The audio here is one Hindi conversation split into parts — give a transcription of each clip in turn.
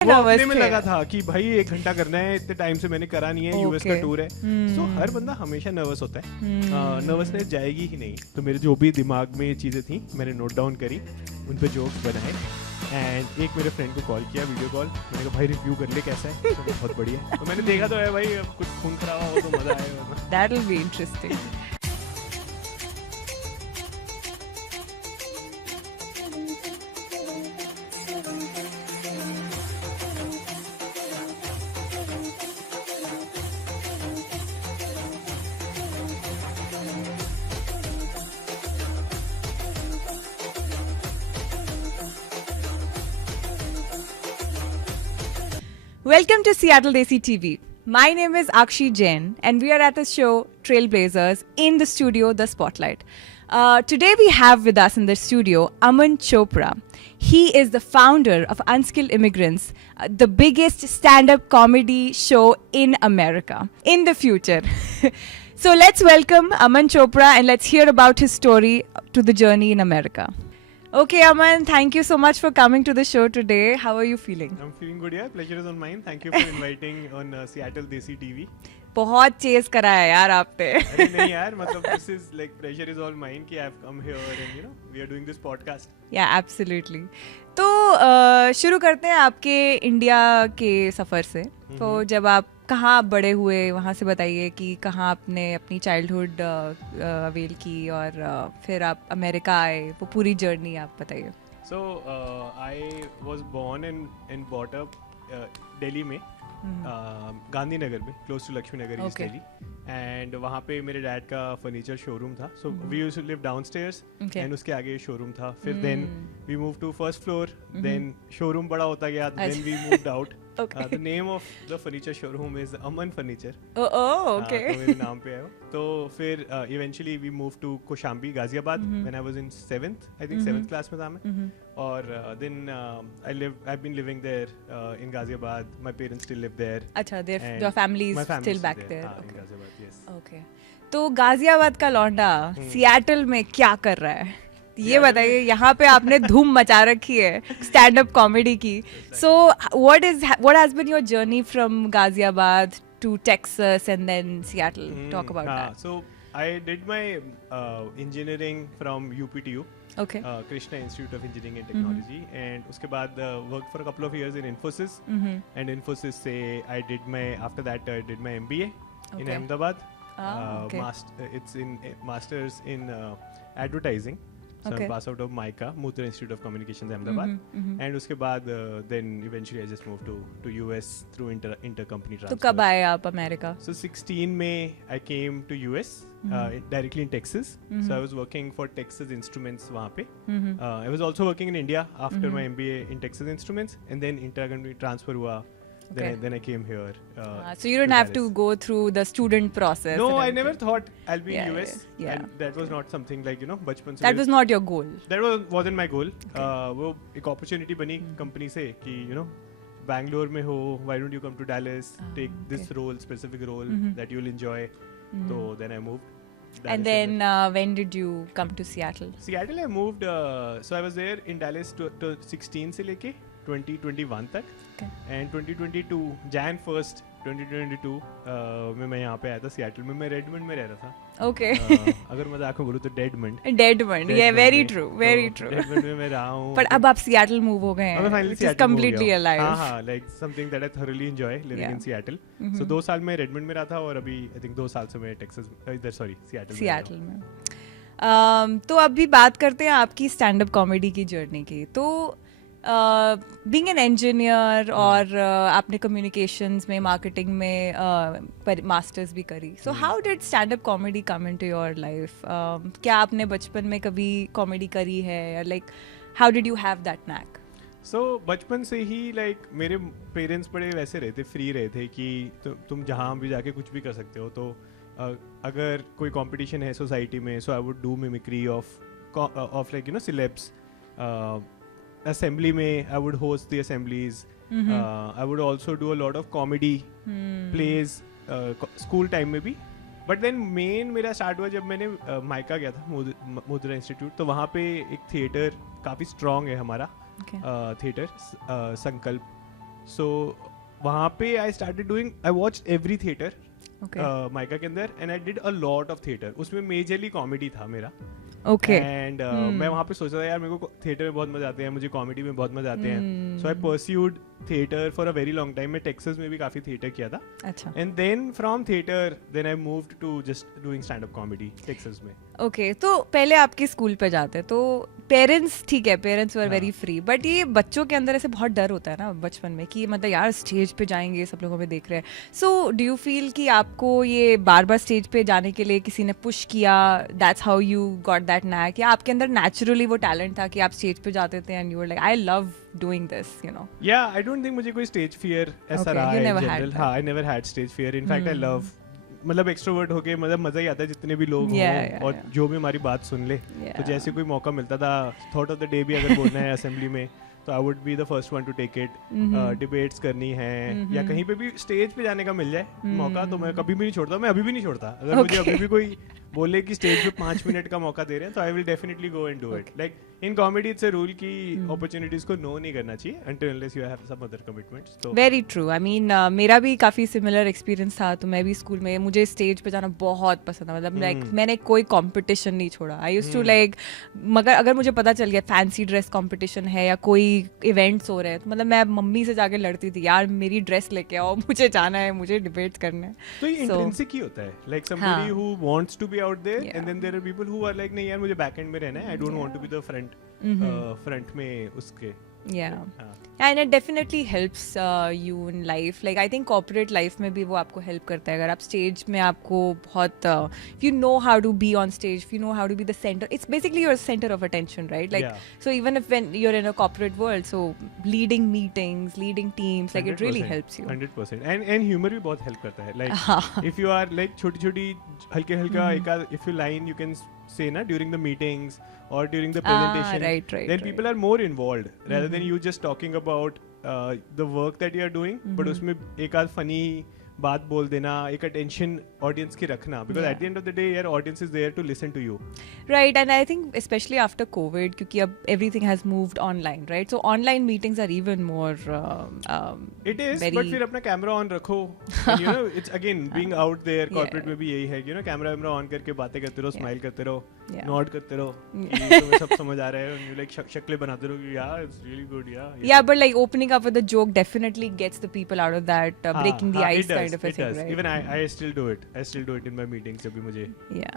वो अपने में थे। लगा था कि भाई 1 घंटा करना है, इतने टाइम से मैंने करा नहीं है, यूएस का टूर है। सो हर बंदा हमेशा नर्वस होता है, नर्वसनेस जाएगी ही नहीं। तो मेरे जो भी दिमाग में चीज़ें थी मैंने नोट डाउन करी, उन पे जोक्स बनाए एंड एक मेरे फ्रेंड को कॉल किया, वीडियो कॉल। मैंने कहा भाई रिव्यू कर ले कैसा है। तो बहुत बढ़िया है। तो मैंने देखा तो है भाई, अब कुछ खून खराबा हो तो मजा आएगा। That will be interesting. Welcome to Seattle Desi TV. My name is Akshi Jain, and we are at the show Trailblazers in the studio, The Spotlight. Today we have with us in the studio Aman Chopra. He is the founder of Unskilled Immigrants, the biggest stand-up comedy show in America in the future. So let's welcome Aman Chopra and let's hear about his story to the journey in America. Okay, Aman, thank you so much for coming to the show today. How are you feeling? I'm feeling good, yeah. Pleasure is on mine. Thank you for inviting on Seattle Desi TV. बहुत चेस करा है यार आपने. अरे नहीं यार, मतलब this is like pleasure is all mine कि I've come here and you know we are doing this podcast. Yeah, absolutely. तो शुरू करते हैं आपके इंडिया के सफ़र से. तो जब आप कहाँ बड़े हुए वहाँ से बताइए कि कहाँ आपने अपनी चाइल्डहुड अवेल की और फिर आप अमेरिका आए, वो पूरी जर्नी आप बताइए. So I was born and brought up Delhi में, गांधीनगर में, close to Lakshmi Nagar east Delhi. And वहाँ पे मेरे डैड का फर्नीचर शोरूम था. So we used to live downstairs and उसके आगे शोरूम था. फिर then we move to first floor, then showroom बड़ा होता गया, then we moved out. The name of the furniture showroom is Aman Furniture. Oh, okay. तो मेरे नाम पे है वो. तो फिर eventually we moved to Koshambi, Ghaziabad when I was in 7th, I think 7th class में था मैं. और then I've been living there in Ghaziabad. My parents still live there. अच्छा, your family is still back there. In Ghaziabad, yes. Okay. तो गाजियाबाद का लौंडा सियाटल में क्या कर रहा है ये बताइए. यहाँ पे आपने धूम मचा रखी है स्टैंड अप कॉमेडी की. So what has been your journey from Ghaziabad to Texas and then Seattle? Talk about that. So I did my engineering from UPTU. Okay. Krishna Institute of Engineering and Technology. And उसके बाद worked for a couple of years in Infosys. And Infosys से after that I did my MBA in Ahmedabad. Okay. It's in masters in advertising. So I passed out of MICA, Mutra Institute of Communications, Ahmedabad. And उसके बाद then eventually I just moved to US through intercompany transfer. तो कब आए आप America? So 16 May I came to US directly in Texas. So I was working for Texas Instruments वहाँ पे. I was also working in India after my MBA in Texas Instruments, and then intercompany transfer हुआ. Then I came here. So you don't have to go through the student process. No, I never thought I'll be in US. Yeah. And that was not something like, you know, बचपन से. That was not your goal. That wasn't my goal. वो एक opportunity बनी कंपनी से कि, you know, बैंगलोर में हो, why don't you come to Dallas, take this role, specific role that you'll enjoy. So then I moved. And then when did you come to Seattle? Seattle I moved, so I was there in Dallas to 16 से लेके 2021 तक. And 2022 Jan 1st 2022 में मैं यहाँ पे आया था सियाटल में. मैं रेडमंड में रह रहा था. Okay. अगर मजाक में बोलूँ तो डेडमंड. Deadmond. Yeah, very true. Very true. डेडमंड में मैं रहा हूँ. But अब आप सियाटल मूव हो गए हैं. अब finally Which is Seattle move completely गया. alive. हाँ, like something that I thoroughly enjoy living in Seattle. So 2 साल में रेडमंड में रहा था और अभी I think 2 साल से मैं टेक्सास इधर सियाटल में. तो अभी बात करते हैं आपकी स्टैंड अप कॉमेडी की जर्नी की. तो बीइंग एन इंजीनियर और आपने कम्युनिकेशंस में, मार्केटिंग में मास्टर्स भी करी. So how did stand up comedy come into your life? क्या आपने बचपन में कभी कॉमेडी करी है? Like how did you have that knack? So बचपन से ही लाइक मेरे पेरेंट्स बड़े वैसे रहते, फ्री रहे थे कि तुम जहाँ भी जाके कुछ भी कर सकते हो. तो अगर कोई कंपटीशन है सोसाइटी में, so I would do mimicry of like you know celebs. assembly में I would host the assemblies. I would also do a lot of comedy plays school time में भी. बट देन मेन मेरा स्टार्ट हुआ जब मैंने माइका गया था, मुद्रा इंस्टीट्यूट. तो वहाँ पे एक थिएटर काफ़ी स्ट्रॉन्ग है हमारा, थिएटर संकल्प सो वहाँ पे I started doing, I watch every theatre Okay. Mica के अंदर, and I did a lot of theatre. उसमें मेजरली कॉमेडी था मेरा. Okay. एंड मैं वहाँ पे सोच रहा था यार मेरे को थिएटर में बहुत मजा आते हैं, मुझे कॉमेडी में बहुत मजा आते हैं. So I pursued theatre for a very long time. मैं टेक्सास में भी काफी थिएटर किया था. अच्छा. And then from theatre then I moved to just doing stand up comedy Texas में. ओके, तो पहले आपके स्कूल पे जाते तो पेरेंट्स, ठीक है, parents were very free, but ये बच्चों के अंदर ऐसे बहुत डर होता है ना बचपन में कि मतलब यार स्टेज पे जाएंगे, सब लोग हमें देख रहे हैं. सो डू यू फील कि आपको ये बार बार स्टेज पे जाने के लिए किसी ने पुश किया, that's how you got that knack, या आपके अंदर नेचुरली वो टैलेंट था कि आप स्टेज पे जाते थे and you were like I love doing this, you know? या आई डोंट थिंक मुझे कोई स्टेज फियर ऐसा Okay, रहा you है never in had general. that. हाँ, I never had stage fear. In fact I love, मतलब एक्सट्रोवर्ट होके मतलब मजा ही आता है जितने भी लोग हों और जो भी हमारी बात सुन ले. तो जैसे कोई मौका मिलता था, थॉट ऑफ द डे भी अगर बोलना है असेंबली में, तो I would be the first one to take it. Debates करनी है या कहीं पे भी स्टेज पे जाने का मिल जाए मौका, तो मैं कभी भी नहीं छोड़ता. मैं अभी भी नहीं छोड़ता. अगर मुझे अभी भी कोई बोले कि स्टेज पे 5 मिनट का मौका दे रहे हैं, तो I will definitely go and do it. Like in comedy it's a rule कि अपॉर्चुनिटीज को नो नहीं करना चाहिए until unless you have some other commitments. तो वेरी ट्रू. आई मीन मेरा भी काफ़ी सिमिलर एक्सपीरियंस था. तो मैं भी स्कूल में, मुझे स्टेज पे जाना बहुत पसंद था. मतलब लाइक मैंने कोई कंपटीशन नहीं छोड़ा. आई यूज्ड टू लाइक, मगर अगर मुझे पता चल गया फैंसी ड्रेस कंपटीशन है या कोई इवेंट्स हो रहे हैं, तो मतलब मैं मम्मी से जाके लड़ती थी, यार मेरी ड्रेस लेके आओ, मुझे जाना है, मुझे डिबेट्स करने हैं. तो ये इंट्रिंसिक ही होता है. Like somebody who wants to be out there and then there are people who are like नहीं यार मुझे बैक एंड में रहना है, I don't want to be the front में उसके. And it definitely helps you in life. Like I think corporate life में भी वो आपको हेल्प करता है. अगर आप स्टेज में आपको बहुत, you know how to be on stage, you know how to be the centre, it's basically your centre of attention, right? Like so even if when you are in a corporate world, so leading meetings, leading teams, like it really helps you. 100%. And humour भी बहुत हेल्प करता है. Like if you are like छोटी-छोटी हल्का एक if you line you can say na during the meetings or during the presentation, then people are more involved rather than you just talking about the work that you are doing, but उसमें एक आध funny बात बोल देना, एक अटेंशन ऑडियंस की रखना, because at the end of the day your audience is there to listen to you. Right, and I think especially after COVID, क्योंकि अब everything has moved online, right? So online meetings are even more it is, but फिर अपना कैमरा ऑन रखो. And you know, it's again being out there, corporate में भी यही है, you know, कैमरा ऑन करके बातें करते रहो, स्माइल करते रहो, नॉड करते रहो, तुम्हें सब समझ आ रहा है, and you like शक्लें बनाते रहो कि यार it's really good, yeah, but like opening up with a joke definitely gets the people out of that breaking the ice kind of a thing, right? Even I still do it. I still do it in my meetings. जब भी मुझे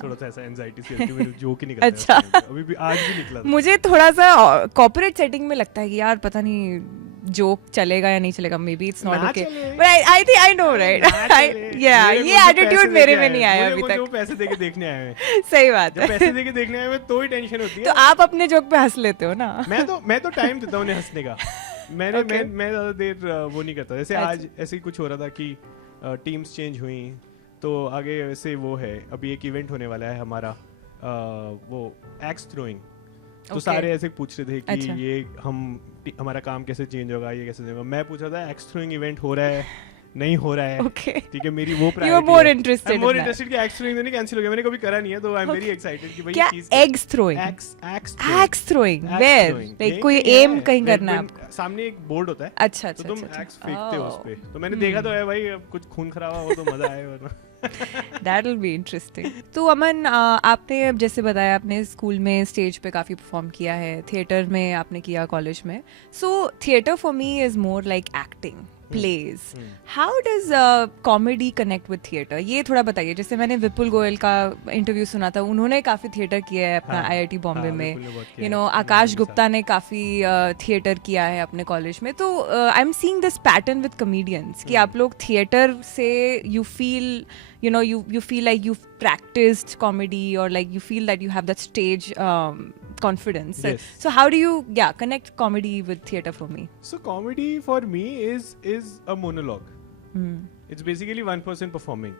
थोड़ा सा ऐसा एंजाइटी सी होती है, मैं जोक ही निकलता है. अच्छा. अभी भी आज भी निकला. मुझे थोड़ा सा कॉर्पोरेट सेटिंग में लगता है कि यार पता नहीं जोक चलेगा या नहीं चलेगा. May be it's not okay, but I think I know, right? या ये एटीट्यूड मेरे में नहीं आया अभी तक. जो पैसे देके देखने आए हैं. सही बात है. जब पैसे देके देखने आए हैं तो ही टेंशन होती है. तो आप अपने जोक पे हंस लेते हो ना? मैं तो टाइम देता हूं उन्हें हंसने का. मैं ज्यादा देर वो नहीं करता. जैसे आज ऐसे ही कुछ हो रहा था कि टीम्स चेंज हुई, तो आगे वैसे वो है, अभी एक इवेंट होने वाला है हमारा, वो एक्स थ्रोइंग. तो सारे ऐसे पूछ रहे थे कि ये हमारा काम कैसे चेंज होगा, ये कैसे होगा. मैं पूछ रहा था एक्स थ्रोइंग इवेंट हो रहा है नहीं हो रहा है, ठीक है, मेरी वो प्रायोरिटी है. You are more interested कि एक्स थ्रोइंग तो नहीं कैंसिल हो गया, मैंने कभी करा नहीं है, तो आई एम वेरी एक्साइटेड कि भाई क्या eggs throwing, eggs throwing where, like कोई एम कहीं करना है आपको. सामने एक बोर्ड होता है. अच्छा. तो तुम एक्स फेंकते हो उस पे. तो मैंने देखा तो है भाई, अब कुछ खून खराबा हो तो मजा आए, वरना That will be interesting. तो अमन, आपने अब जैसे बताया आपने स्कूल में स्टेज पे काफ़ी परफॉर्म किया है, थिएटर में आपने किया, कॉलेज में. So theatre for me is more like acting, plays. How does comedy connect with theatre, ये थोड़ा बताइए. जैसे मैंने विपुल गोयल का इंटरव्यू सुना था, उन्होंने काफ़ी थिएटर किया है अपना IIT बॉम्बे में. यू नो, आकाश गुप्ता ने काफ़ी थिएटर किया है अपने कॉलेज में. तो I am seeing this pattern with comedians कि आप लोग थिएटर से you feel, you know, you feel like you've practiced comedy, or like you feel that you have that stage confidence. Yes. So how do you connect comedy with theater for me? So comedy for me is a monologue. It's basically one person performing.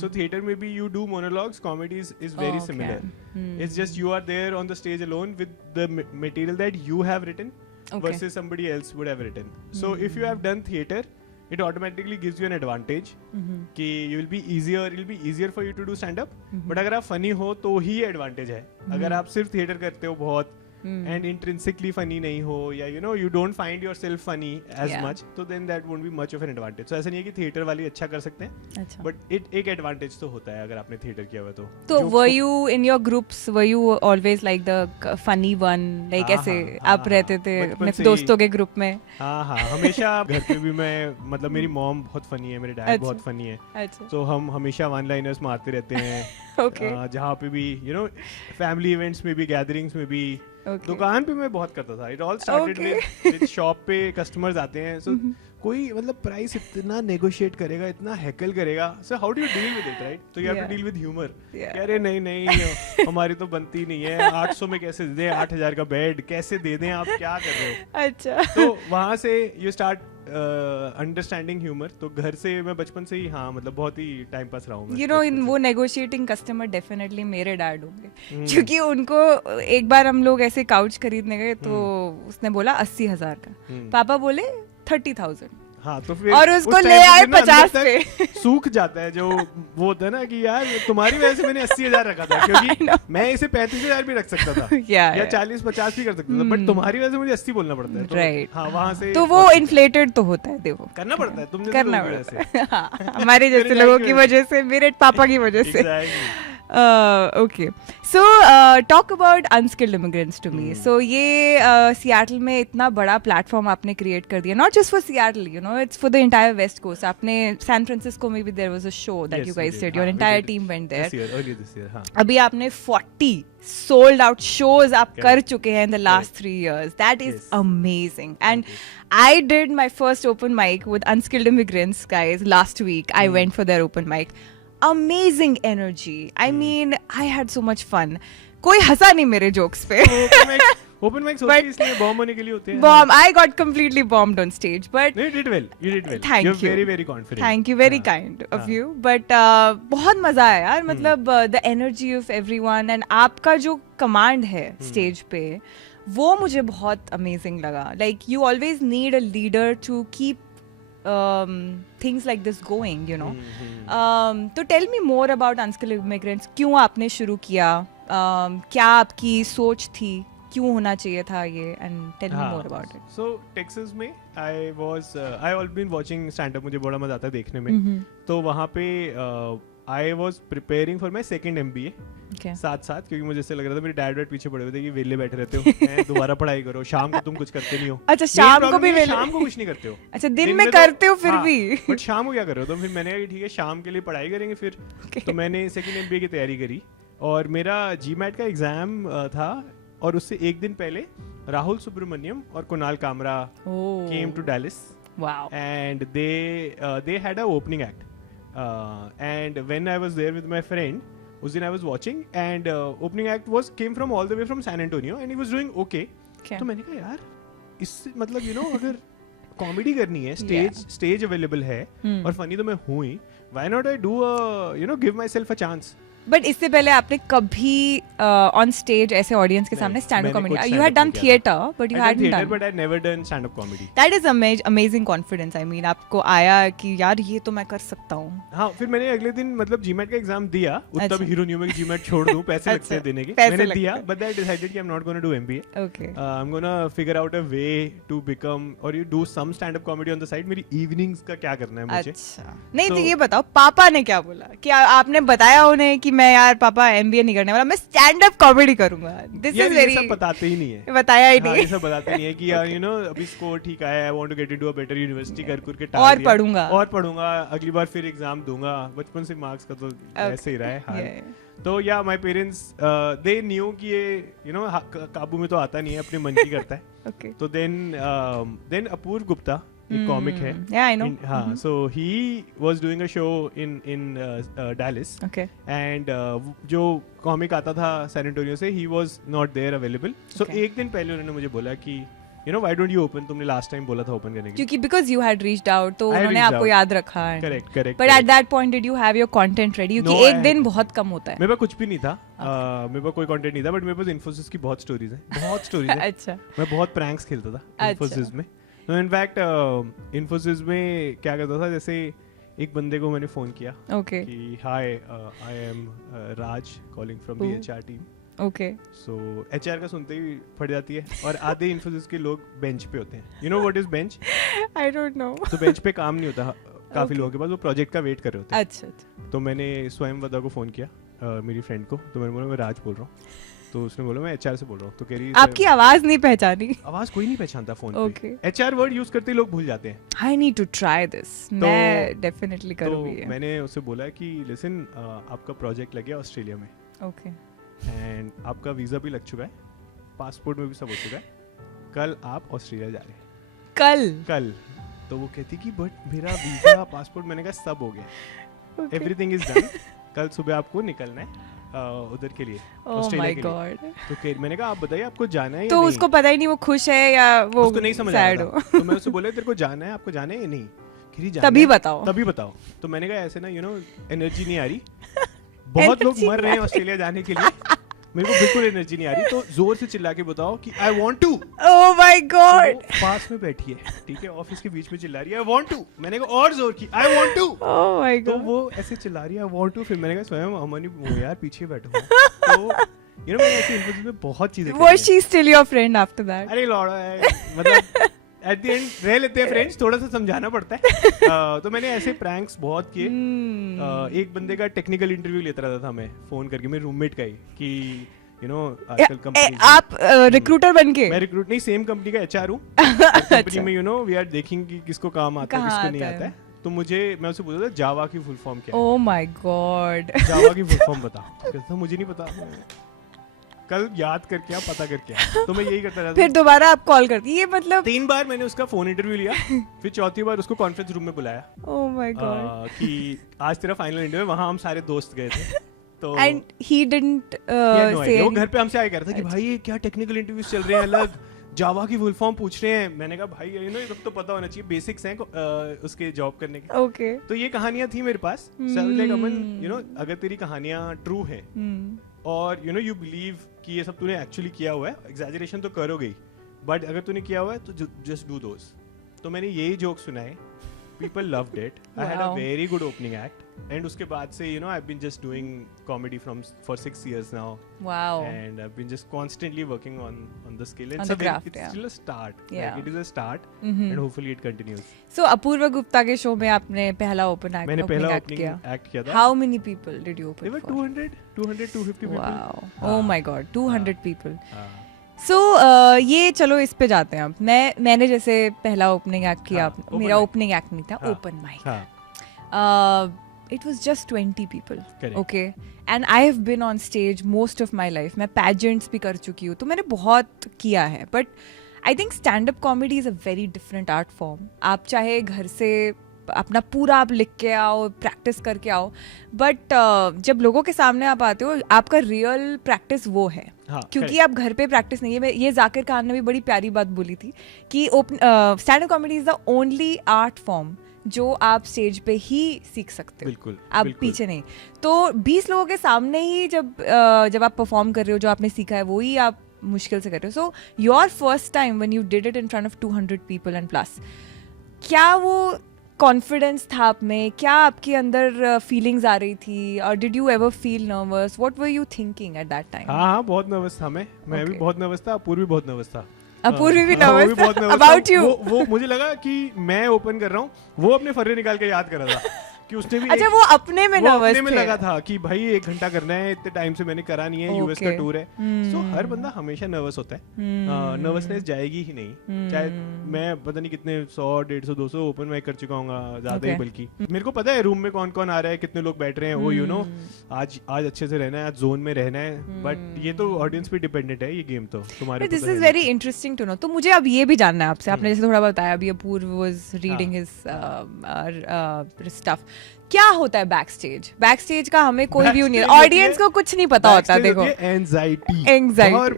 So theater maybe you do monologues, comedy is very similar. It's just you are there on the stage alone with the material that you have written versus somebody else would have written. So if you have done theater, it automatically gives you an advantage कि it will be easier for you to do stand up. But अगर आप funny हो तो ही advantage है. अगर आप सिर्फ theater करते हो बहुत एंड इंट्रिंसिकली फनी नहीं हो, या you know you don't find yourself funny as Yeah. Much, तो then that won't be much of an advantage. So ऐसा नहीं है कि थिएटर वाले अच्छा कर सकते हैं, अच्छा. बट एक एडवांटेज तो होता है अगर आपने थिएटर किया हुआ तो. तो Jokes were को- you in your groups, were you always like the funny one, like हाँ, ऐसे हाँ, आप हाँ, रहते थे बचपन अपने से ही- दोस्तों के ग्रुप में? हाँ हाँ, हमेशा घर पे भी मैं, मतलब मेरी मॉम बहुत फनी है, मेरे डैड अच्छा. बहुत फनी है, अच्छा. तो हम हमेशा वन लाइनर्स मारते रहते हैं. Okay. जहाँ पे भी यू नो फैमिली इवेंट्स में भी, गैदरिंग्स में भी, Okay. दुकान पे मैं बहुत करता था. It all started Okay. With shop पे कस्टमर्स आते हैं, सो कोई मतलब प्राइस इतना नेगोशिएट करेगा, इतना हैकल करेगा, so how do you deal with it, right? तो you have Yeah. To deal with humour. Yeah. अरे नहीं नहीं हमारी तो बनती नहीं है, 800 में कैसे दे दें, 8000 का बेड कैसे दे दें, आप क्या कर रहे हो? अच्छा. तो वहाँ से यू स्टार्ट अंडरस्टैंडिंग ह्यूमर. तो घर से मैं बचपन से ही, हाँ मतलब बहुत ही टाइम पास रहा हूँ मैं यू नो इन बचपन वो नेगोशिएटिंग कस्टमर डेफिनेटली मेरे डैड होंगे, हम्म. क्योंकि उनको एक बार हम लोग ऐसे काउच खरीदने गए तो उसने बोला 80,000 का, हम्म. पापा बोले 30,000, हाँ, तो फिर और उस उसको time ले पे आए फिर ना अंदर 50 तक पे. सूख जाता है, जो वो होता है ना कि यार तुम्हारी वजह से मैंने 80,000 रखा था, क्योंकि मैं इसे 35,000 भी रख सकता था Yeah, या yeah. 40-50 भी कर सकता था, बट तुम्हारी वजह से मुझे 80 बोलना पड़ता है. तो Right. हाँ, वहाँ से तो वो इन्फ्लेटेड तो होता है, देखो करना पड़ता है, तुम जैसे करना लोगों की पड़ता वजह है. हाँ, हमारे जैसे मेरे लोगों dad की की वजह से, मेरे पापा की वजह से. से. Exactly. Okay. So, talk about unskilled immigrants to me. So, ये Seattle में इतना बड़ा प्लेटफॉर्म आपने क्रिएट कर दिया. Not just for Seattle, you know, it's for the entire West Coast. आपने San Francisco में भी there was a show that Yes, you we guys did. did. Your हाँ, we entire did. team went there. This year, early this year, हाँ. अभी आपने 40 sold out shows आप Correct. कर चुके हैं in the last Correct. 3 years. That is Yes. amazing. And Thank you. I did my first open mic with Unskilled Immigrants guys last week. I went for their open mic. Amazing energy. I mean, I had so much fun. कोई हंसा नहीं मेरे जोक्स पे. ओपन माइक्स होते हैं इसलिए बॉम्ब होने के लिए होते हैं. Bomb. I got completely bombed on stage, but You did well. You did well. Thank You're you. very very confident. thank you, very हाँ. kind of हाँ. you. But बहुत मजा आया यार, मतलब the energy of everyone and आपका जो कमांड है स्टेज पे, वो मुझे बहुत अमेजिंग लगा. Like you always need a leader to keep things like this going, you know. तो tell me more about Unskilled Immigrants. क्यों आपने शुरू किया? क्या आपकी सोच थी? क्यों होना चाहिए था ये? And tell me more about it. So Texas में I all been watching stand up, मुझे बड़ा मजा आता है देखने में. तो वहाँ पे I was preparing for my second MBA. Okay. साथ क्योंकि मुझे ऐसे लग रहा था मेरे डैड पीछे पड़े हुए थे कि वेले बैठे रहते हो, हैं, दोबारा पढ़ाई करो, शाम को तुम कुछ करते नहीं हो. अच्छा, शाम को भी वेले? शाम को कुछ नहीं करते हो. अच्छा, दिन में करते हो फिर भी. बट शाम को क्या कर रहे हो? तो फिर मैंने कहा ठीक है, शाम के लिए पढ़ाई करेंगे फिर. तो मैंने सेकंड MBA की तैयारी करी, और मेरा GMAT का एग्जाम था, और उससे एक दिन पहले राहुल सुब्रमण्यम और Kunal Kamra came to Dallas. Wow. And they had a opening act. And when I was there with my friend, उस दिन I was watching, and opening act came from all the way from San Antonio, and he was doing okay. Okay. तो मैंने कहा यार, इससे मतलब you know अगर कॉमेडी करनी है, Yeah. स्टेज अवेलेबल है, और फनी तो मैं हूँ ही, why not I do give myself a chance. But इससे पहले आपने कभी ऑन स्टेज ऐसे ऑडियंस के सामने स्टैंड अप मैंने कुछ comedy, you had stand-up done नहीं किया theatre but you I done hadn't theatre, done. but I'd never done stand-up comedy. That is amazing confidence. I mean आपको आया कि यार ये तो मैं कर सकता हूँ. हाँ, फिर मैंने अगले दिन मतलब GMAT का एग्जाम दिया. अच्छा. तब हीरो न्यू में GMAT छोड़ दूं, पैसे लगते हैं देने के. पैसे मैंने लगते दिया, हैं. but I decided कि I'm not going to do MBA. Okay. I'm gonna figure out a way to become or you do some stand-up comedy on the side. मेरी evenings का क्या करना है मुझे? अच्छा, नहीं तो तो- ये बताओ, पापा ने क्या बोला? कि आपने बताया उन्हें कि मैं यार पापा MBA नहीं करने वाला, मैं स्टैंड अप कॉमेडी करूंगा? दिस यार इज ये वेरी, सब बताते ही नहीं है. बताया ही हाँ, नहीं. ये सब बताते नहीं है कि यार अभी स्कोर ठीक आया है, I want to get into a better university कर के टाल और दिया. पढ़ूंगा. और पढ़ूंगा, अगली बार फिर एग्जाम दूंगा. बचपन से मार्क्स का तो ऐसे ही रहा है हाल. Yeah. तो या माय पेरेंट्स दे न्यू कि ये काबू में तो आता नहीं है, अपने मन की करता है. Okay. तो देन अपूर्व गुप्ता एक कॉमिक है. Yeah, I know. हाँ, so he was doing a show in Dallas. Okay. And जो कॉमिक आता था सैन एंटोनियो से, he was not there available. So Okay. एक दिन पहले उन्होंने मुझे बोला कि why don't you open? तुमने last time बोला था open करने के लिए. क्योंकि because you had reached out, तो I उन्होंने reached आपको out. याद रखा. Correct. But at that point, did you have your content ready? क्योंकि No, एक I दिन had- बहुत कम होता है. मेरे पास कुछ भी नहीं था. मेरे पास कोई कंटेंट नहीं था, बट मेरे पास इन्फोसिस की बहुत स्टोरीज हैं. बहुत स्टोरीज हैं. अच्छा. मैं बहुत प्रैंक्स खेलता था अच्छा. इन्फोसिस में. तो इनफैक्ट इन्फोसिस में क्या करता था, जैसे एक बंदे को मैंने फोन किया Okay. कि hi, I am Raj calling from the Ooh. HR team. Okay. So HR का सुनते ही फट जाती है. और आधे इन्फोसिस के लोग बेंच पे होते हैं. You know what is bench? I don't know. तो बेंच पे काम नहीं होता काफी Okay. लोगों के पास, वो प्रोजेक्ट का वेट कर रहे होते हैं. अच्छा. तो मैंने स्वयं वदा को फ़ोन किया, मेरी फ्रेंड को. तो मैंने बोला मैं राज बोल रहा हूँ. तो उसने बोला मैं एचआर से बोल रहा हूँ. तो कह रही आपकी आवाज नहीं पहचानी. आवाज़ कोई नहीं पहचानता फ़ोन Okay. पे. एचआर वर्ड यूज़ करते ही लोग भूल जाते हैं. I need to try this. मैं definitely तो करूँगी ये. मैंने उससे बोला कि लिसन, आपका प्रोजेक्ट लग गया ऑस्ट्रेलिया में Okay. एंड आपका वीज़ा भी लग चुका है, पासपोर्ट में भी सब हो चुका है. कल आप ऑस्ट्रेलिया जा रहे हैं. कल. तो वो कहती कि बट मेरा वीज़ा पासपोर्ट, मैंने कहा सब हो गया, Okay. Everything is done. कल सुबह आपको निकलना है उधर के लिए, Oh ऑस्ट्रेलिया my के लिए. God. तो मैंने कहा आप बताइए आपको जाना है या तो नहीं? उसको पता ही नहीं वो खुश है या वो उसको नहीं समझ आ sad रहा हो. था. तो मैं उससे बोला तेरे को जाना है, आपको जाना है या नहीं? कह रही, तभी जाना है, बताओ. तभी बताओ. तो मैंने कहा ऐसे ना एनर्जी नहीं आ रही. बहुत लोग मर रहे हैं ऑस्ट्रेलिया जाने के लिए, मेरे को बिल्कुल एनर्जी नहीं आ रही. तो जोर से चिल्ला के बताओ कि I want to. Oh my God. पास में बैठी है, ठीक है, ऑफिस के बीच में चिल्ला रही है आई वांट टू. मैंने कहा और जोर की I want to. Oh my तो God. वो ऐसे चिल्ला रही है आई वांट टू. फिर मैंने कहा स्वयं अमन ही हो यार, पीछे बैठो. तो मैंने ऐसे इन्फोसिस में बहुत चीजें करी हैं. Was she still your friend after that? अरे लौड़ा है, मतलब एट द एंड रह लेते हैं फ्रेंड्स, थोड़ा सा समझाना पड़ता है. तो मैंने ऐसे प्रैंक्स बहुत किए. एक बंदे का टेक्निकल इंटरव्यू लेता रहता था मैं फोन करके, मेरे रूममेट का ही, कि आजकल कंपनी. आप रिक्रूटर बन के? मैं रिक्रूट नहीं, सेम कंपनी का एचआर हूँ. कंपनी में वी आर देखेंगे कि किसको काम आता है, कहाँ किसको नहीं आता आता है. है. तो मैं उसे बोलता था जावा की फुल फॉर्म क्या है. Oh my God. जावा की फुल फॉर्म बता. कहता था मुझे नहीं पता, कल याद करके आप पता करके आ. तो मैं यही करता रहता. फिर दोबारा आप कॉल करती, ये मतलब 3 बार मैंने उसका फोन इंटरव्यू लिया. फिर चौथी बार उसको कॉन्फ्रेंस रूम में बुलाया. Oh my God. कि आज तेरा फाइनल इंटरव्यू है. वहाँ हम सारे दोस्त गए थे. तो And he didn't he had no say idea. वो any- घर पे हमसे आया कह रहा था कि भाई ये क्या टेक्निकल इंटरव्यूज चल रहे हैं अलग, जावा की फुल फॉर्म पूछ रहे हैं. मैंने कहा भाई ये सब तो पता होना चाहिए, बेसिक्स हैं उसके जॉब करने के. Okay. तो ये कहानियां थी मेरे पास. लाइक अमन, अगर तेरी कहानियां ट्रू हैं और यू बिलीव कि ये सब तूने एक्चुअली किया हुआ है, एग्जैजरेशन तो करोगे ही, बट अगर तूने किया हुआ है तो जस्ट डू दोस. तो मैंने यही जोक सुनाए, people loved it. I had a Wow. Very good opening act. And उसके बाद से I have been just doing comedy for 6 years now. Wow. And I've been just constantly working on the skill. On It's the craft, it's yeah. still a start. Yeah. Like it is a start, Mhm. and hopefully it continues. So अपूर्व गुप्ता के शो में आपने पहला मैंने पहला opening act opening किया. act किया था. How many people did you open There were for? 250 people. Wow. हाँ. Oh my God. 200 people. हाँ. So ये चलो इस पे जाते हैं अब. मैंने जैसे पहला ओपनिंग एक्ट किया, हाँ, open मेरा mic. ओपनिंग एक्ट नहीं था, हाँ. Open mic. हाँ. It was just 20 people. Correct. Okay. And I have been on stage most of my life. मैं pageants भी कर चुकी हूँ, तो मैंने बहुत किया है. But I think stand-up comedy is a very different art form. आप चाहे घर से अपना पूरा आप लिख के आओ, प्रैक्टिस करके आओ, बट जब लोगों के सामने आप आते हो, आपका रियल प्रैक्टिस वो है. हाँ, क्योंकि correct. आप घर पे प्रैक्टिस नहीं है. ये जाकिर खान ने भी बड़ी प्यारी बात बोली थी कि stand up comedy is the only art form जो आप स्टेज पे ही सीख सकते हो. बिल्कुल. आप बिल्कुल. पीछे नहीं. तो 20 लोगों के सामने ही जब आप परफॉर्म कर रहे हो, जो आपने सीखा है वो ही आप मुश्किल से कर रहे हो. So your first time when you did it in front of 200 people and plus, क्या वो कॉन्फिडेंस था आप में? क्या आपके अंदर फीलिंग्स आ रही थी? और did you ever feel nervous? What were you thinking at that time? हाँ, बहुत नर्वस था मैं भी Okay. बहुत नर्वस था. अपूर्व भी बहुत नर्वस था. अपूर्वी भी हाँ, वो nervous भी बहुत था? nervous About था. you? वो मुझे लगा कि मैं ओपन कर रहा हूँ, वो अपने फर्रे निकाल के याद कर रहा था कि उसने भी अच्छा, वो अपने में वो नर्वस अपने में थे. लगा था कि भाई 1 घंटा करना है, इतने टाइम से मैंने करा नहीं है, यूएस का Okay. टूर है. सो हर बंदा हमेशा नर्वस होता है. नर्वसनेस जाएगी ही नहीं. चाहे मैं पता नहीं कितने 100 150 200 ओपन माइक कर चुका हूँ, ज्यादा ही Okay. बल्कि. मेरे को पता है रूम में कौन कौन आ रहा है, कितने लोग बैठ रहे हैं, वो आज अच्छे से रहना है, आज जोन में रहना है. बट ये तो ऑडियंस पे डिपेंडेंट है, ये गेम तो तुम्हारे this is very interesting to know. तो मुझे अब ये भी जानना है आपसे. आपने जैसे थोड़ा बताया अभी अपूर्व वाज रीडिंग हिज स्टफ. क्या होता है बैक स्टेज का हमें कोई व्यू नहीं, Backstage ऑडियंस को कुछ नहीं पता होता. देखो, एंजाइटी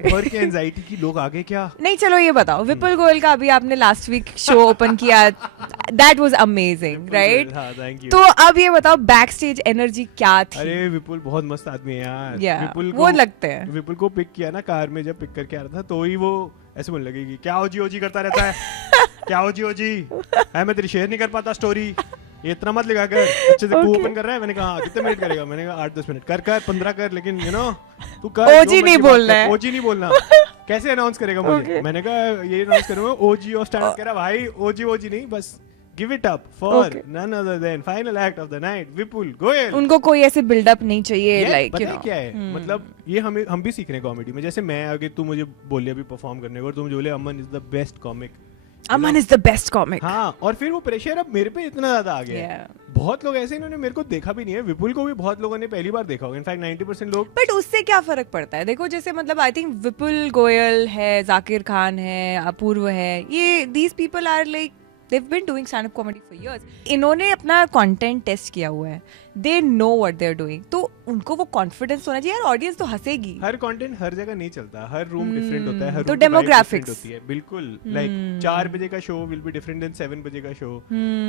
भर के एंजाइटी की लोग आगे क्या. नहीं चलो ये बताओ, विपुल गोयल का अभी आपने लास्ट वीक शो ओपन किया, दैट वाज अमेजिंग, राइट? हाँ, थैंक यू. तो अब ये बताओ बैक स्टेज एनर्जी क्या थी? अरे विपुल बहुत मस्त आदमी है यार. Yeah, विपुल वो लगते हैं. विपुल को पिक किया ना कार में, जब पिक करके आ रहा था तो ही वो ऐसे बोलने लगी कि क्या ओजी ओजी करता रहता है. क्या ओजी ओजी है, मैं तेरी शेयर नहीं कर पाता स्टोरी. ये इतना मत लिखा कर, अच्छे से Okay. ओपन कर रहा है। मैंने कहा हाँ, कितने मिनट करेगा? मैंने कहा 8-10 मिनट। कर 15 कर, लेकिन तू कर, OG जो नहीं मर्जी बात बोलना कर, है। OG नहीं बोलना। कैसे अनाउंस करेगा मुझे? Okay. मैंने कहा ये अनाउंस करूंगा OG और स्टार्ट करा भाई, OG नहीं, बस give it up for Okay. None other than final act of the night, Vipul Goyal. उनको कोई ऐसे बिल्डअप नहीं चाहिए, लाइक पता है क्या है, मतलब ये हम भी सीख रहे हैं कॉमेडी में। जैसे मैं आगे, तू मुझे बोले अभी परफॉर्म करने को, और तू मुझे बोले Aman is the best comic. Aman is the best comic. हाँ, और फिर वो प्रेशर अब मेरे पे इतना ज्यादा आ गया है। बहुत लोग ऐसे, इन्होंने मेरे को देखा भी नहीं है। विपुल को भी बहुत लोगों ने पहली बार देखा होगा, इनफैक्ट 90% लोग। बट उससे क्या फर्क पड़ता है? देखो जैसे मतलब आई थिंक विपुल गोयल है, जाकिर खान है, अपूर्व है, ये these people are like they've been doing stand up comedy for years. इन्होंने अपना कंटेंट टेस्ट किया हुआ है, they know what they're doing, तो उनको वो कॉन्फिडेंस होना चाहिए यार, ऑडियंस तो हंसेगी। हर कंटेंट हर जगह नहीं चलता, हर रूम डिफरेंट होता है, हर तो room की vibe demographics। different होती है, बिल्कुल। लाइक 4 बजे का show will be different then 7 बजे का शो,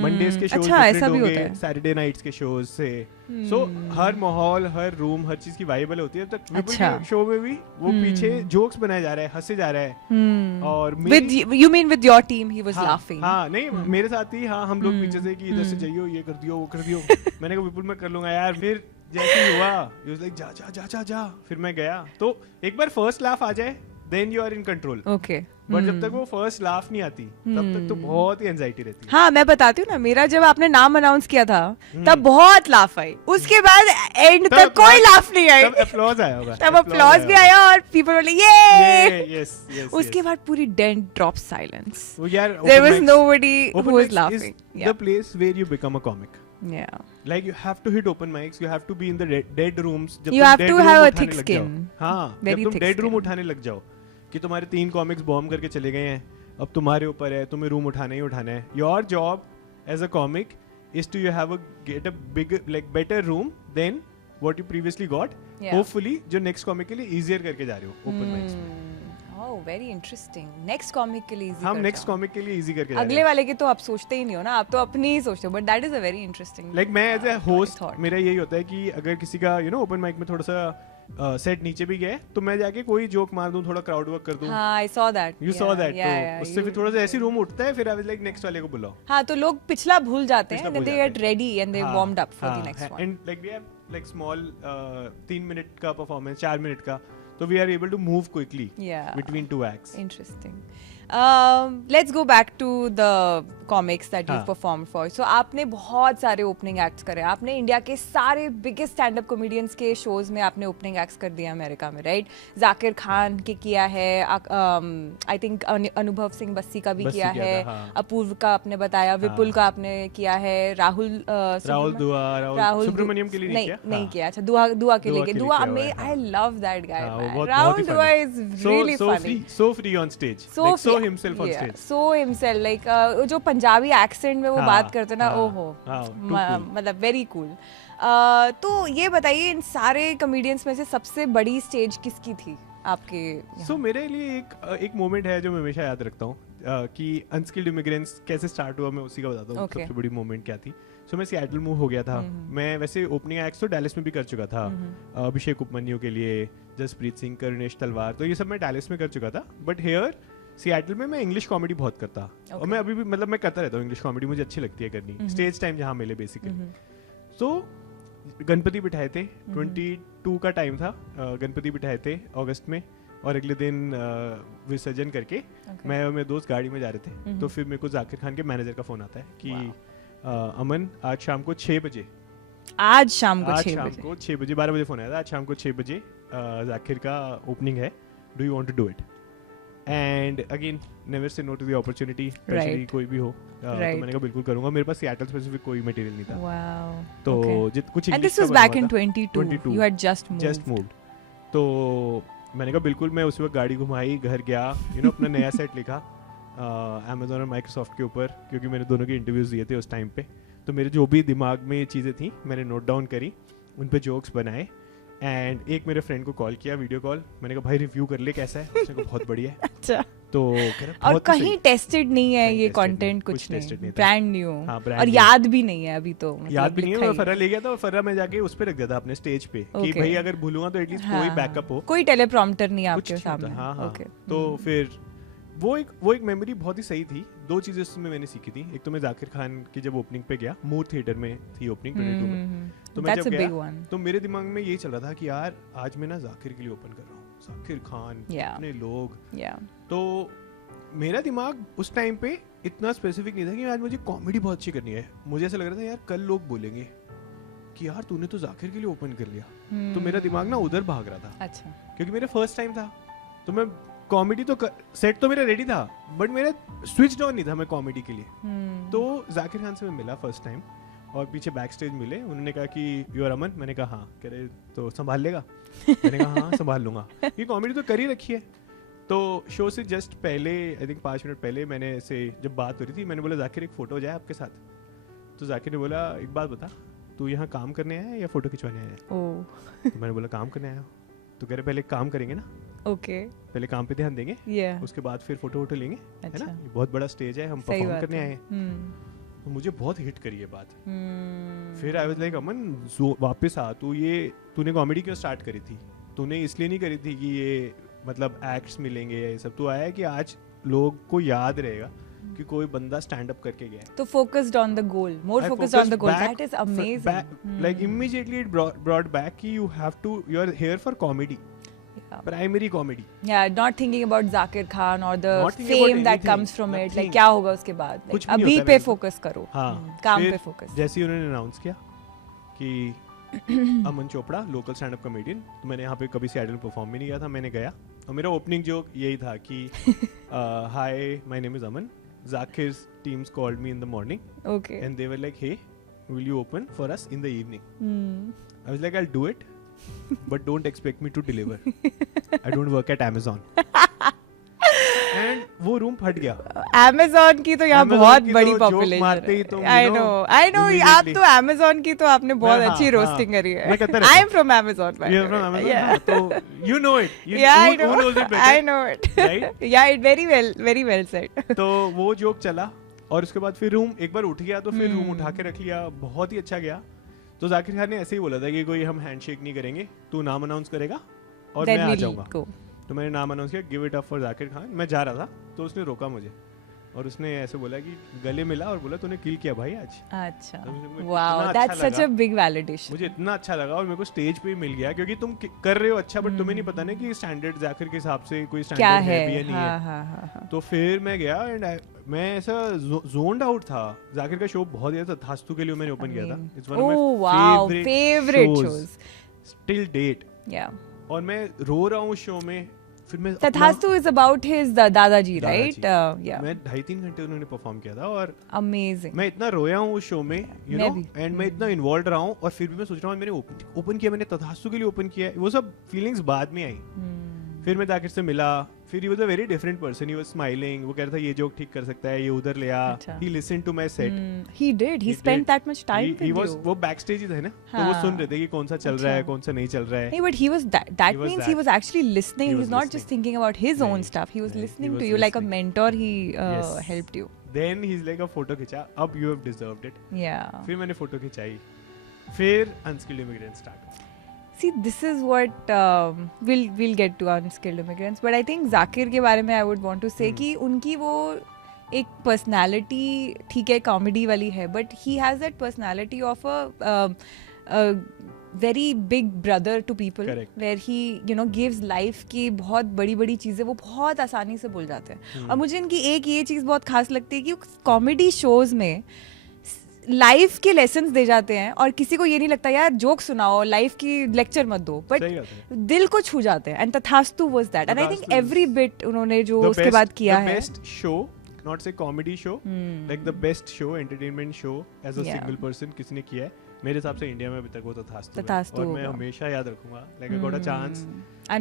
मंडेज के शोज अच्छा, ऐसा डिफरेंट भी होंगे होता है। सैटरडे नाइट्स के शोज से। सो हर माहौल, हर रूम, हर चीज की वाइब अलग होती है। तो विपुल अच्छा। के शो में भी वो पीछे जोक्स बनाए जा रहा है, हंसे जा रहा है। और With you mean with your team he was laughing? हाँ, नहीं, मेरे साथ ही, हाँ, हम लोग पीछे से कि इधर से जाइयो, ये कर दियो, वो कर दियो। मैंने कहा विपुल मैं कर लूंगा यार। फिर जैसे ही हुआ, he was like, जा जा जा जा जा। फिर मैं गया, तो एक बार फर्स्ट लाफ आ जाए then you are in control. Okay. But जब तक वो फर्स्ट लाफ नहीं आती, तब तक तो बहुत ही एंजाइटी रहती है। हाँ, मैं बताती हूँ ना, मेरा जब आपने नाम अनाउंस किया था तब बहुत लाफ आई, उसके बाद एंड तब तक कोई लाफ नहीं आई, तब अप्लॉज आया होगा, तब अप्लॉज भी आया और पीपल बोले ये। Yes yes. उसके बाद पूरी डेड ड्रॉप साइलेंस, वो यार, there was nobody who was is laughing. the place where you become a comic. Yeah. Like you have to hit open mics, you have to be in the dead rooms. जब You तुम have dead to room have a उठाने thick लग जाओ। skin. हाँ, Very जब तुम thick डेड रूम skin. उठाने लग जाओ कि तुम्हारे 3 कॉमिक्स बॉम्ब करके चले गए हैं, अब तुम्हारे ऊपर है, तुम्हें रूम उठाना ही उठाना है। Your job as a comic is to you have get a big like better room then what you previously got, Yeah. Hopefully जो नेक्स्ट कॉमिक के लिए इजियर करके जा रहे हो ओपन माइक्स में। Oh, very interesting. Next comic के लिए easy हम कर नेक्स्ट जाओ। कॉमिक के लिए इजी करके जा रहे अगले हैं। वाले की तो आप सोचते ही नहीं हो ना, आप तो अपनी ही सोचते हो, but that is a very interesting. Like मैं एज ए होस्ट, thought. मेरा यही होता है कि अगर किसी का ओपन माइक में थोड़ा सा सेट नीचे भी गया तो मैं जाके कोई जोक मार दूं, थोड़ा क्राउड वर्क कर दूं। हाँ, I saw that. You saw that, तो उससे फिर थोड़ा सा ऐसी रूम उठता है, फिर आई वाज लाइक नेक्स्ट वाले को बुलाओ। हाँ, तो लोग पिछला भूल जाते हैं, पिछला भूल दे जाते गेट हैं। Ready and they warmed up for the next one. And like we have like small 3 minute का परफॉर्मेंस, 4 मिनट का, तो we are able to move quickly Yeah. Between 2 acts. Interesting. Let's go back to the comics that you've हाँ. performed for. So आपने बहुत सारे opening acts करे, आपने इंडिया के सारे biggest stand-up comedians के shows में आपने opening acts कर दिया अमेरिका में, right? जाकिर खान के किया है, I think अनुभव सिंह बस्सी का भी बस्सी किया किया है, था, हाँ. अपूर्व का आपने बताया, विपुल का आपने किया है, राहुल सुब्रमण्यम के लिए नहीं किया? नहीं हाँ. किया। अच्छा, दुआ के दुआ लिए के लिए दुआ किया हुआ है, I हाँ. love that guy, हाँ, वो man. बहुत ही Rahul funny. Dua is really funny. So free on stage. Like so himself on yeah, stage. so himself, like जो पंजाबी एक्सेंट में वो हाँ, बात करते ना, हाँ, ओहो, हाँ, too cool. मतलब वेरी कूल। तो ये बताइए, इन सारे कॉमेडियंस में से सबसे बड़ी स्टेज किसकी थी आपके यहाँ? सो मेरे लिए एक मोमेंट है जो मैं हमेशा याद रखता हूँ कि अनस्किल्ड इमिग्रेंट्स कैसे स्टार्ट हुआ, मैं उसी का बताता हूँ। Okay. सबसे बड़ी मोमेंट क्या थी। सो मैं सिएटल मूव हो गया था। मैं वैसे ओपनिंग एक्ट्स तो डैलस में भी कर चुका था, अभिषेक उपमन्यु के लिए, जसप्रीत सिंह, करुणेश तलवार, तो ये सब मैं डैलस में कर चुका था। बट हेयर सिएटल में मैं इंग्लिश कॉमेडी बहुत करता, और मैं अभी भी मतलब मैं करता रहता हूँ इंग्लिश कॉमेडी, मुझे अच्छी लगती है करनी, स्टेज टाइम जहाँ मिले बेसिकली। सो गणपति बिठाए थे, 22 का टाइम था, गणपति बिठाए थे अगस्त में, और अगले दिन विसर्जन करके मैं और मेरे दोस्त गाड़ी में जा रहे थे, तो फिर मेरे को जाकिर खान के मैनेजर का फोन आता है कि अमन आज शाम को 6 बजे, आज शाम को 6 बजे 12 बजे फोन आया था, आज शाम को 6 बजे जाकिर का ओपनिंग है, do you want to do it? And again never say no to the opportunity, specially कोई भी हो, तो मैंने कहा बिल्कुल करूंगा। मेरे पास सिएटल स्पेसिफिक कोई मटेरियल नहीं था। वाओ। तो कुछ and this was back in 22 you had just moved. तो मैंने कहा बिल्कुल, मैं उस वक्त गाड़ी घुमाई, घर गया, अपना नया सेट लिखा अमेज़न और माइक्रोसॉफ्ट के ऊपर, क्योंकि मैंने दोनों के इंटरव्यूज दिए थे उस टाइम पे। तो मेरे जो भी दिमाग में ये चीज़ें थी मैंने नोट डाउन करी, उन पे जोक्स बनाए, एंड एक मेरे फ्रेंड को कॉल किया, वीडियो कॉल। मैंने कहा भाई रिव्यू कर ले कैसा है, उसने कहा बहुत बढ़िया है। अच्छा। तो और कहीं टेस्टेड नहीं है ये कंटेंट, कुछ नहीं, ब्रांड न्यू, और याद भी नहीं है अभी तो, याद भी नहीं है। मैं फर्रा ले गया था, फर्रा में जाके उस पे रख दिया था अपने स्टेज पे कि भाई अगर भूलूंगा तो एटलीस्ट कोई बैकअप हो, कोई टेलीप्रॉम्प्टर नहीं आपके सामने। हाँ। तो फिर वो एक मेमोरी बहुत ही सही थी. 2 चीजें उसमें मैंने सीखी थी. एक तो मैं जाकिर खान की जब ओपनिंग पे गया, मूर थिएटर में थी ओपनिंग 22 में. तो मैं That's जब a big गया one. तो मेरे दिमाग में ये चल रहा था कि यार आज मैं ना जाकिर के लिए ओपन कर रहा हूँ. जाकिर खान, Yeah. इतने लोग. Yeah. तो मेरा दिमाग उस टाइम पे इतना स्पेसिफिक नहीं था कि आज मुझे कॉमेडी बहुत अच्छी करनी है. मुझे ऐसा लग रहा था यार कल लोग बोलेंगे कि यार तूने तो जाकिर के लिए ओपन कर लिया. तो मेरा दिमाग ना उधर भाग रहा था अच्छा. क्योंकि मेरा फर्स्ट टाइम था. तो मैं कॉमेडी तो सेट तो मेरा रेडी था बट मेरा स्विच ऑन नहीं था मैं कॉमेडी के लिए. तो जाकिर खान से मैं मिला फर्स्ट टाइम और पीछे बैक स्टेज मिले. उन्होंने कहा कि यू आर अमन. मैंने कहा हाँ. कह रहे तो संभाल लेगा. मैंने कहा हाँ संभाल लूंगा. ये कॉमेडी तो कर ही रखी है. तो शो से जस्ट पहले आई थिंक 5 मिनट पहले मैंने ऐसे जब बात हो रही थी मैंने बोला जाकिर एक फ़ोटो हो जाए आपके साथ. तो जाकिर ने बोला एक बात बता तू यहाँ काम करने आया है या फ़ोटो खिंचवाने आया है. तो मैंने बोला काम करने आया. तो कह रहे पहले काम करेंगे ना. ओके. पहले काम पे ध्यान देंगे. उसके बाद फिर फोटो वोटो लेंगे. है ना. ये बहुत बड़ा स्टेज है. हम परफॉर्म करने आए हैं. तो मुझे बहुत हिट करी ये बात. फिर आई वाज लाइक अमन वापस आ. तूने कॉमेडी क्यों स्टार्ट करी थी. तूने इसलिए नहीं करी थी कि ये मतलब एक्ट्स मिलेंगे या ये सब. तू आया कि आज लोग को याद रहेगा कि कोई बंदा स्टैंड अप करके गया है. तो focused on the goal, more focused on the goal. That is amazing. Like immediately it brought back कि you are here for comedy. Primary comedy. Yeah, not thinking about Zakir Khan or the Not thinking fame about that anything, comes from it. nothing. Like क्या होगा उसके बाद. Like, कुछ भी नहीं अभी होता पे है. फोकस करो. हाँ. काम फिर पे फोकस. जैसे ही उन्होंने अनाउंस किया कि Aman Chopra local stand up comedian. तो मैंने यहाँ पे कभी सियाटल में परफॉर्म भी नहीं किया था. मैंने गया और मेरा ओपनिंग जोक यही था कि hi my name is Aman. Zakir's teams called me in the morning. Okay. And they were like, hey, will you open for us in the evening? I was like, I'll do it, but don't expect me to deliver. I don't work at Amazon. And वो रूम फट गया. Amazon की तो यहाँ बहुत बड़ी पॉपुलेशन है. I know. आप तो Amazon की तो आपने बहुत अच्छी रोस्टिंग करी है. I am from Amazon. You're from Amazon. Yeah. तो you know it. Yeah, I know. Who knows it better? I know it. Right? Yeah, very well said. तो वो जोक चला और उसके बाद फिर रूम एक बार उठ गया तो फिर रूम उठा के रख लिया. बहुत ही अच्छा गया. तो जाकिर खान ने ऐसे ही बोला था कि कोई हम हैंडशेक नहीं करेंगे. तू नाम अनाउंस करेगा और मैं आ जाऊंगा. तो मैंने नाम अनाउंस किया give it up for Zakir Khan. मैं जा रहा था तो उसने रोका मुझे और उसने ऐसे बोला कि गले मिला और बोला तूने किल किया भाई आज. अच्छा. तो wow, that's such a big validation. मुझे इतना अच्छा लगा और मेरे को स्टेज पे ही मिल गया क्योंकि तुम कर रहे हो अच्छा बट तुम्हें नहीं पता ना कि स्टैंडर्ड जाकिर के हिसाब से कोई स्टैंडर्ड है भी या नहीं है. हाँ. तो फिर मैं गया एंड मैं ऐसा जोन्ड आउट था. जाकिर का शो बहुत ही थास्तु के लिए मैंने ओपन किया था. It's one of my favourite shows till date. Yeah. और मैं रो रहा हूँ शो में. फिर मैं तथास्तु इज अबाउट हिज दादाजी राइट. या. मैं 2.5-3 घंटे उन्होंने परफॉर्म किया था और अमेजिंग. मैं इतना रोया हूँ उस शो में यू नो एंड मैं इतना इन्वॉल्व रहा हूँ और फिर भी मैं सोच रहा हूँ मैंने ओपन किया. मैंने तथास्तु के लिए ओपन किया. वो सब फीलिंग्स बाद में आई. फिर मैं जाकिर से मिला. फिर he was a very different person. He was smiling. वो कह रहा था ये जोक ठीक कर सकता है, ये उधर ले आ. He listened to my set. He did. He spent that much time with you. वो बैक स्टेज ही था ना. तो वो सुन रहे थे कि कौन सा चल रहा है कौन सा नहीं चल रहा है. नहीं but he was that means he was actually listening. He was not just thinking about his own stuff. He was listening to you like a mentor. He helped you. Then he is like a photo खिंचा. अब यू हैव डिजर्व्ड इट. या. फिर मैंने फोटो खिंचाई. फिर unskilled immigrant start. See, this is what we'll get to unskilled immigrants, but I think Zakir के बारे में I would want to say कि उनकी वो एक personality ठीक है comedy वाली है, but he has that personality of a very big brother to people. Correct. Where he gives life की बहुत बड़ी बड़ी चीज़ें वो बहुत आसानी से भूल जाते हैं. और मुझे इनकी एक ये चीज़ बहुत खास लगती है कि कॉमेडी शोज में लाइफ के लेसन्स दे जाते हैं और किसी को ये नहीं लगता यार जोक सुनाओ, लाइफ की लेक्चर मत दो, बट दिल को छू जाते हैं. And Tathastu was that. And I think every bit उन्होंने जो उसके बाद किया है. Best show, not say comedy show, like the best show, entertainment show as a single person किसने किया है मेरे हिसाब से इंडिया में अभी तक वो तथास्तु है. और मैं हमेशा याद रखूंगा. Like I got a chance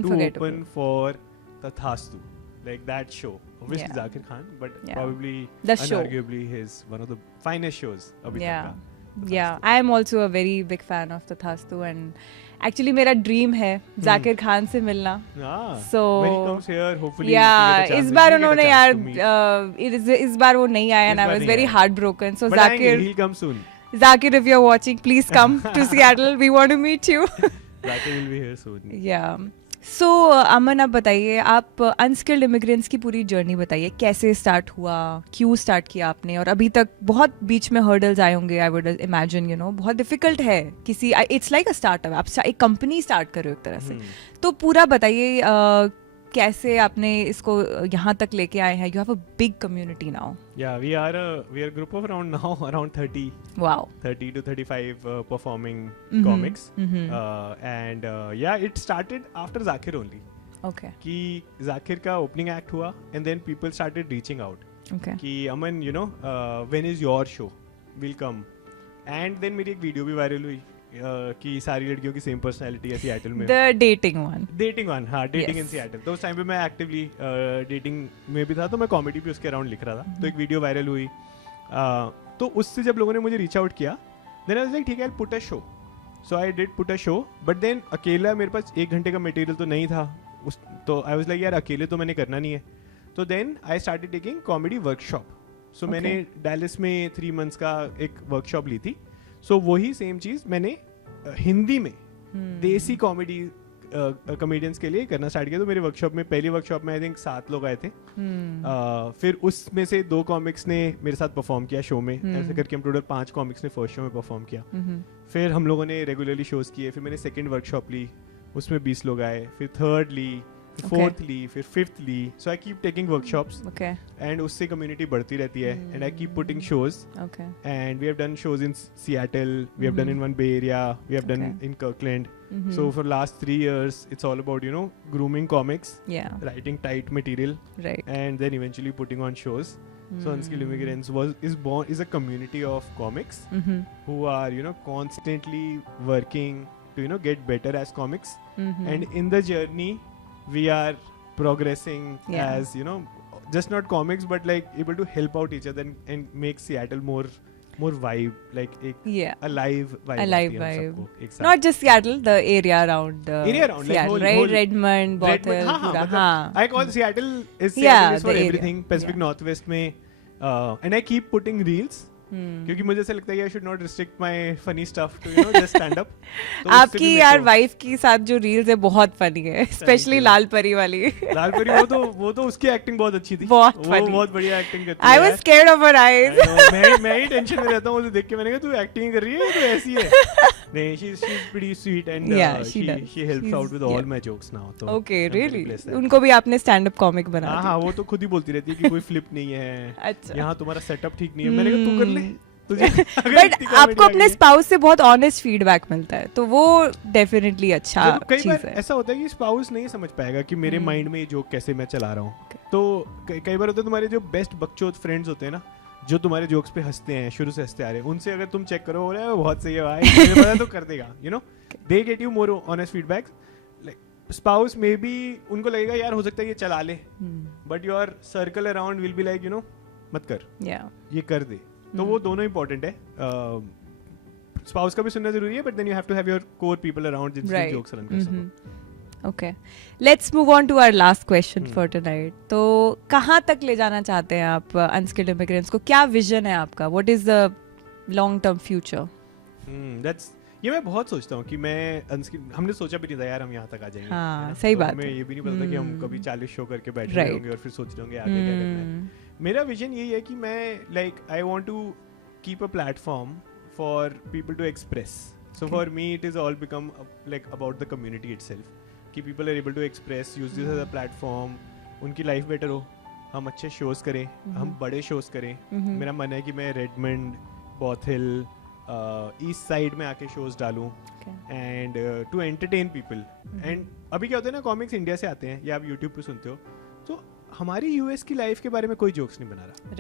to open for Tathastu, like that show. Obviously Zakir Khan, but probably unarguably his one of the finest shows abhi tak. Yeah, I am also a very big fan of Tathastu and actually मेरा dream है Zakir Khan से मिलना. So when he comes here, hopefully yeah, इस बार उन्होंने यार इस बार वो नहीं आया and I was very heartbroken. So Zakir, he'll come soon. Zakir, if you're watching, please come to Seattle. We want to meet you. Zakir will be here soon. Yeah. सो अमन, आप बताइए, आप अनस्किल्ड इमिग्रेंट्स की पूरी जर्नी बताइए, कैसे स्टार्ट हुआ, क्यों स्टार्ट किया आपने, और अभी तक बहुत बीच में हर्डल्स आए होंगे, I would imagine, you know, बहुत डिफिकल्ट है किसी, इट्स लाइक अ स्टार्टअप, आप एक कंपनी स्टार्ट कर रहे हो एक तरह से, तो पूरा बताइए कैसे आपने इसको यहाँ तक लेके आए हैं. You have a big community now. Yeah, we are a group of around 30 wow. 30 to 35 performing Mhm. comics. Mhm. And yeah, it started after Zakir only. Okay. कि जाकिर का ओपनिंग एक्ट हुआ and then people started reaching out okay. कि Aman you know when is your show, will come. And then मेरी एक वीडियो भी वायरल हुई कि सारी लड़कियों की सेम पर्सनैलिटी है सिएटल में. The dating one. Dating one, हाँ, डेटिंग इन Yes. सिएटल. तो उस टाइम पे मैं एक्टिवली डेटिंग में भी था, तो मैं कॉमेडी भी उसके अराउंड लिख रहा था. तो एक वीडियो वायरल हुई. तो उससे जब लोगों ने मुझे रीच आउट किया, देन आई वाज लाइक ठीक है, put a show. So I did put a show, but then अकेला मेरे पास 1 घंटे का मटेरियल तो नहीं था. तो आई वाज लाइक यार अकेले तो मैंने करना नहीं है. तो then I started taking comedy workshop. So मैंने डैलस में 3 months का एक वर्कशॉप ली थी. सो वही सेम चीज़ मैंने हिंदी में देसी कॉमेडी कॉमेडियंस के लिए करना स्टार्ट किया. तो मेरे वर्कशॉप में, पहली वर्कशॉप में आई थिंक 7 लोग आए थे. फिर उसमें से 2 कॉमिक्स ने मेरे साथ परफॉर्म किया शो में. ऐसे करके हम टोटल 5 कॉमिक्स ने फर्स्ट शो में परफॉर्म किया. फिर हम लोगों ने रेगुलरली शोज किए. फिर मैंने सेकंड वर्कशॉप ली, उसमें 20 लोग आए. फिर थर्ड ली, फिर फोर्थ ली, फिर फिफ्थ ली. So I keep taking workshops okay. And उससे कम्युनिटी बढ़ती रहती है. And I keep putting shows. Okay. And we have done shows in Seattle, we have done in one Bay Area, we have done in Kirkland. So for last 3 years, it's all about, you know, grooming comics, Yeah. writing tight material, Right. and then eventually putting on shows. So Unskilled Immigrants is a community of comics who are, you know, constantly working to, you know, get better as comics. And in the journey, we are progressing Yeah. as, you know, just not comics, but like able to help out each other and make Seattle more vibe, like Yeah. a live vibe. A live आती है हम vibe. सबको एक साथ. Not just Seattle, the area around the Area around, like Seattle, whole- right? whole- Redmond, Bothell, Redmond, हाँ, पूरा, मतलब हाँ. I call Seattle is Yeah, Seattle is for the area. everything. Pacific Yeah. Northwest में, and I keep putting reels. क्योंकि मुझे ऐसा लगता है कि I should not restrict my funny stuff to, you know, just stand up. आपकी यार वाइफ की साथ जो रील्स है बहुत फनी है, स्पेशली you. लाल परी वाली. लाल परी, वो तो उसकी एक्टिंग बहुत अच्छी थी. बहुत वो funny. बहुत बढ़िया एक्टिंग करती आई है. Was scared of her eyes. मैं ही टेंशन में रहता हूँ उसे देख के. मैंने कहा तू एक्टिंग कर रही है, तो ऐसी है. नहीं, she's pretty sweet and Yeah, she does. she helps She's- out with all yeah. my jokes now. तो okay, I'm very really? blessed that. उनको भी आपने स्टैंड अप कॉमिक बना हाँ दिया? वो तो खुद ही बोलती रहती है कि कोई फ्लिप नहीं है, अच्छा. यहाँ तुम्हारा सेटअप ठीक नहीं है. मैंने कहा तू कर ले, तुझे अगर बट इतनी comedy आपको आ अपने गई है. स्पाउस से बहुत ऑनेस्ट फीडबाक मिलता है, तो वो डेफिनेटली अच्छा जब कई चीज बार है. ऐसा होता है कि स्पाउस नहीं समझ पाएगा कि मेरे माइंड में ये जोक कैसे मैं चला रहा हूँ. तो कई बार होता है तुम्हारे जो बेस्ट बकचोद फ्रेंड्स होते हैं ना, जो तुम्हारे जोक्स पे हंसते हैं, शुरू से हंसते आ रहे हैं, उनसे अगर तुम चेक करो, बोले बहुत सही है भाई, मुझे पता है तो कर देगा, you know, they get you more honest feedback. Like spouse में भी उनको लगेगा यार हो सकता है ये चला ले, but your circle around will be like, you no, मत कर, या. ये कर दे. तो वो दोनों इंपॉर्टेंट है. स्पाउस का भी सुनना जरूरी है, but then you have to have your core people around जिनसे जोक्स रन कर सको. Okay, let's move on to our last question for tonight. तो कहाँ तक ले जाना चाहते हैं आप अनस्किल्ड इमिग्रेंट्स को? क्या विजन है आपका? What is the long term future? That's, ये मैं बहुत सोचता हूँ कि मैं हमने सोचा भी नहीं था यार हम यहाँ तक आ जाएंगे. हाँ, सही बात हमें है. ये भी नहीं पता था कि हम कभी 40 शो करके बैठे Right. होंगे और फिर सोच रहे होंगे आगे क्या करना है. मेरा विजन यही है कि मैं like I want to keep a platform for people to express. So for me it is all become like about the community itself, कि people are able to express, use this as a platform. उनकी लाइफ बेटर हो, हम अच्छे शोज करें, हम बड़े शोज करें. मेरा मन है कि मैं रेडमंड, बॉथल, ईस्ट साइड में आके शोज डालूं and to entertain people. And अभी क्या होता है ना, कॉमिक्स इंडिया से आते हैं या आप यूट्यूब पे सुनते हो, तो हमारी यूएस की लाइफ के बारे में कोई जोक्स नहीं बना रहा.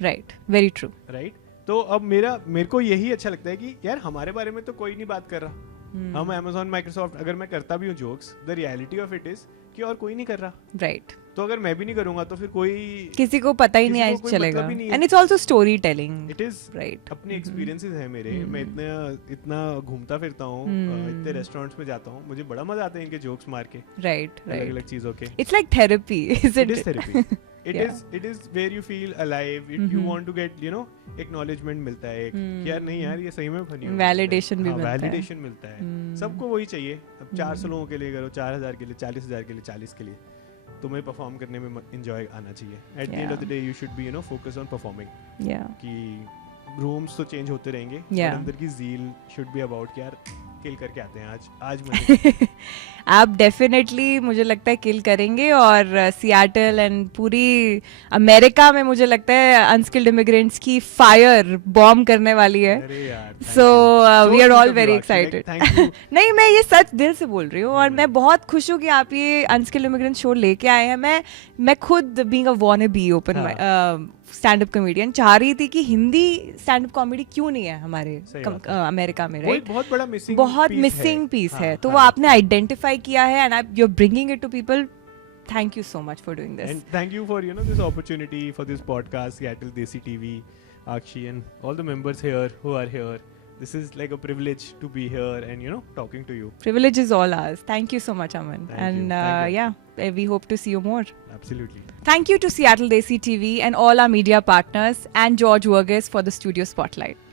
Right, very true. राइट. तो अब मेरे को यही अच्छा लगता है कि यार हमारे बारे में तो कोई नहीं बात कर रहा. हम Amazon, Microsoft, अगर मैं करता भी हूँ jokes, the reality of it is कि और कोई नहीं कर रहा. राइट. तो अगर मैं भी नहीं करूंगा तो फिर कोई किसी को पता ही किसी नहीं को कोई चलेगा. मतलब ही नहीं है. And it's also story telling. It is right. अपने एक्सपीरियंसेस हैं मेरे. मैं इतना घूमता फिरता हूँ, इतने रेस्टोरेंट्स में जाता हूँ, मुझे बड़ा मजा आता है इनके जोक्स मार के, राइट. अलग अलग चीजों के. It's like therapy, isn't It is therapy. It Yeah. is where you feel alive. You want to get, you know, acknowledgement मिलता है कि यार नहीं यार ये सही में funny हो. Validation भी मिलता है. Validation मिलता है. सबको वही चाहिए. अब 400 लोगों के लिए करो, 4000 के लिए, 40,000 के लिए, 40 के लिए, तुम्हें परफॉर्म करने में इंजॉय आना चाहिए. At the end of the day you should be focus on performing. कि रूम्स तो चेंज होते रहेंगे, Yeah. अंदर की ज़ील शुड बी अबाउट कि यार किल करके आते हैं आज मजे. आप डेफिनेटली मुझे लगता है किल करेंगे, और सियाटल एंड पूरी अमेरिका में मुझे लगता है अनस्किल्ड इमिग्रेंट्स की फायर बॉम्ब करने वाली है. अरे यार, so we are all very Actually, excited. thank you. नहीं, मैं ये सच दिल से बोल रही हूँ, और मैं बहुत खुश हूँ कि आप ये अनस्किल्ड इमिग्रेंट शो लेके आए हैं. मैं खुद being a wannabe open stand up comedian चाह रही थी कि हिंदी स्टैंड अप कॉमेडी क्यों नहीं है हमारे सही बात है. अमेरिका में, वो एक राइट? बहुत बड़ा मिसिंग बहुत मिसिंग पीस है, तो वो हाँ. आपने आइडेंटिफाई किया है, and you are bringing it to people. Thank you so much for doing this. And thank you for this opportunity for this podcast, Seattle Desi TV, Akshi, and all the members here who are here. This is like a privilege to be here and talking to you. Privilege is all ours. Thank you so much, Aman. Thank you. Yeah, we hope to see you more. Absolutely. Thank you to Seattle Desi TV and all our media partners, and George Verghese for the studio spotlight.